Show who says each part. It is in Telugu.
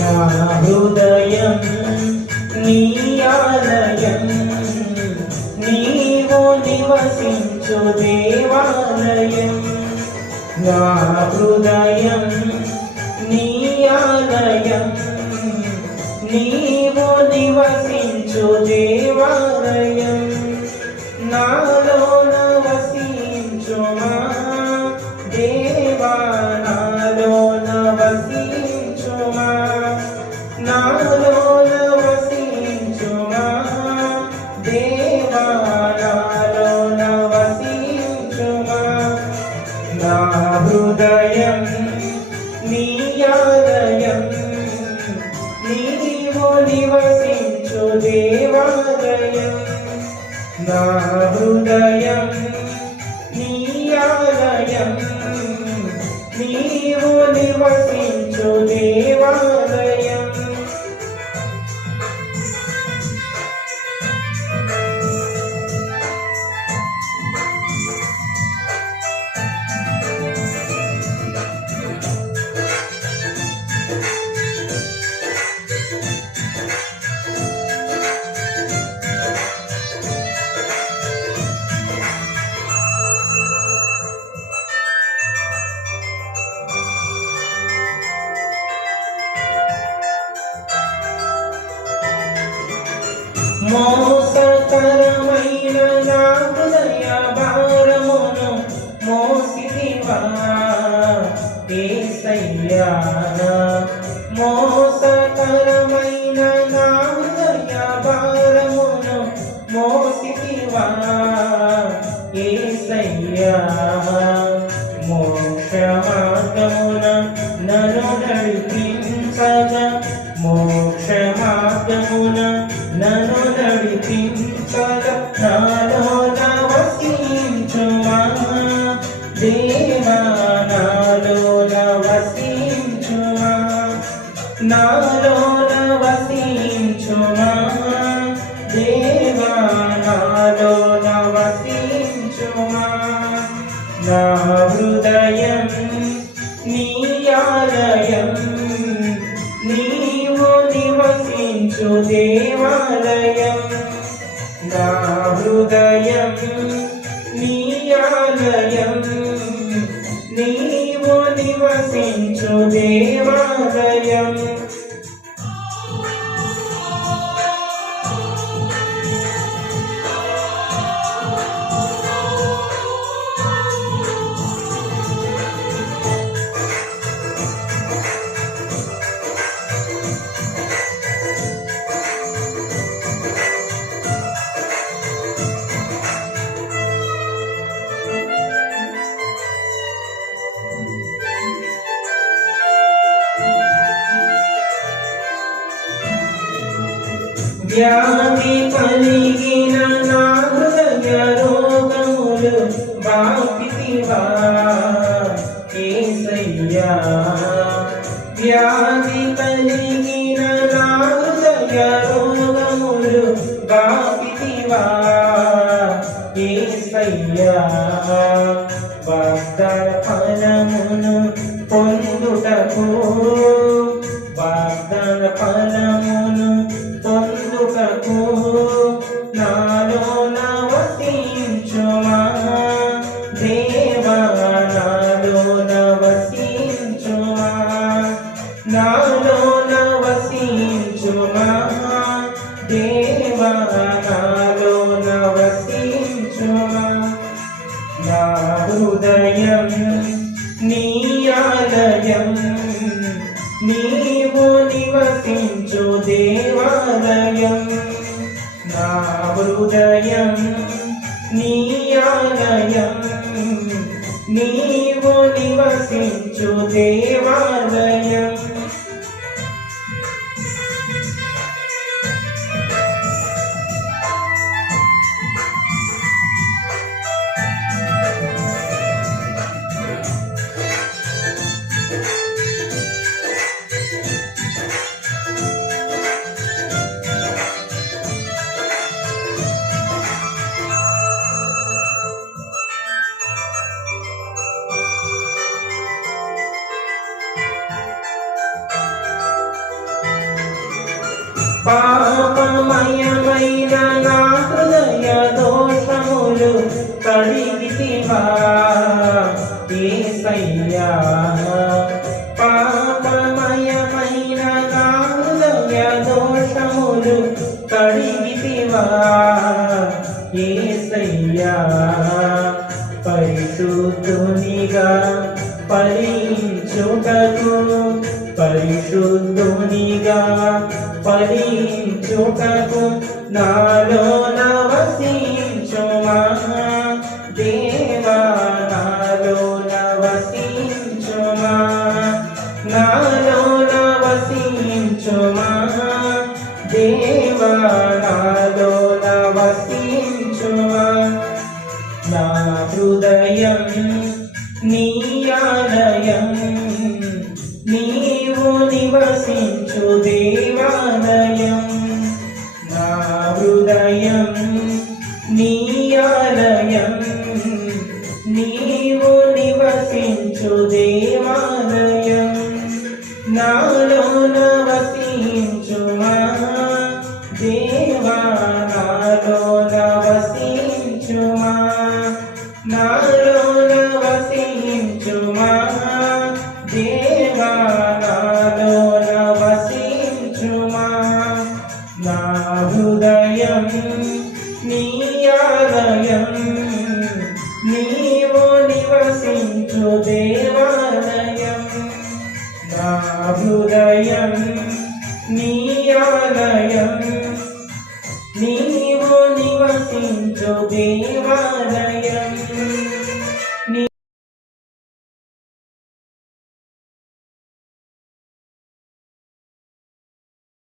Speaker 1: నా హృదయం నీ ఆలయం నీవు నివసించు దేవాలయం. నా హృదయం నీ ఆలయం నీవు నివసించు దేవాలయం. హృదయం నీ ఆలయం నీవు నివసించు దేవాలయం నా హృదయం నీ ఆలయం నీవు నివసించు దేవాలయం మోసకరమైన నా హృదయ భారమును మోసిదివా ఏసయ్యా మోసకరమైన నా హృదయ భారమును మోసిదివా ఏసయ్యా మోక్ష మార్గమున నన్ను నడిపించగా మోక్ష మార్గమున నన్ను నాలో నవసించుమా దేవా నాలో నవసించుమా నా హృదయం నీ ఆలయం నీవు నివసించు దేవాలయం. నా హృదయం నీ ఆలయం నీవు నివసించు దేవ. వ్యాధి కలిగిన నా హృదయ రోగములు బాపితివా ఏసయ్యా వ్యాధి కలిగిన నా హృదయ రోగములు బాపితివా ఏసయ్యా వాగ్దాన ఫలమును పొందుటకు వాగ్దాన ఫలమును నీ ఆలయం నీవు నివసించు దేవాలయం. నా హృదయం నీ ఆలయం నీవు నివసించు దేవాలయం. పాపమయమైన నా హృదయ దోషములు కడిగితివా ఏసయ్యా పాపమయమైన నా హృదయ దోషములు కడిగితివా ఏసయ్యా పరిశుద్ధునిగా ఫలించుటకు పరిశుద్ధునిగా ఫలించుటకు నాలో నవసించుమా. దేవా నాలో నవసించుమా. నాలో నవసించుమా. దేవా నాలో నవసించుమా. నా హృదయం నీ ఆలయం నీ ఆలయం నీవు నివసించు దేవాలయం నాలో నవసించుమా దేవా నాలో హృదయం నీ ఆలయం నీవు నివసించు దేవాలయం. నా హృదయం నీ ఆలయం నీవు నివసించు దేవాలయం.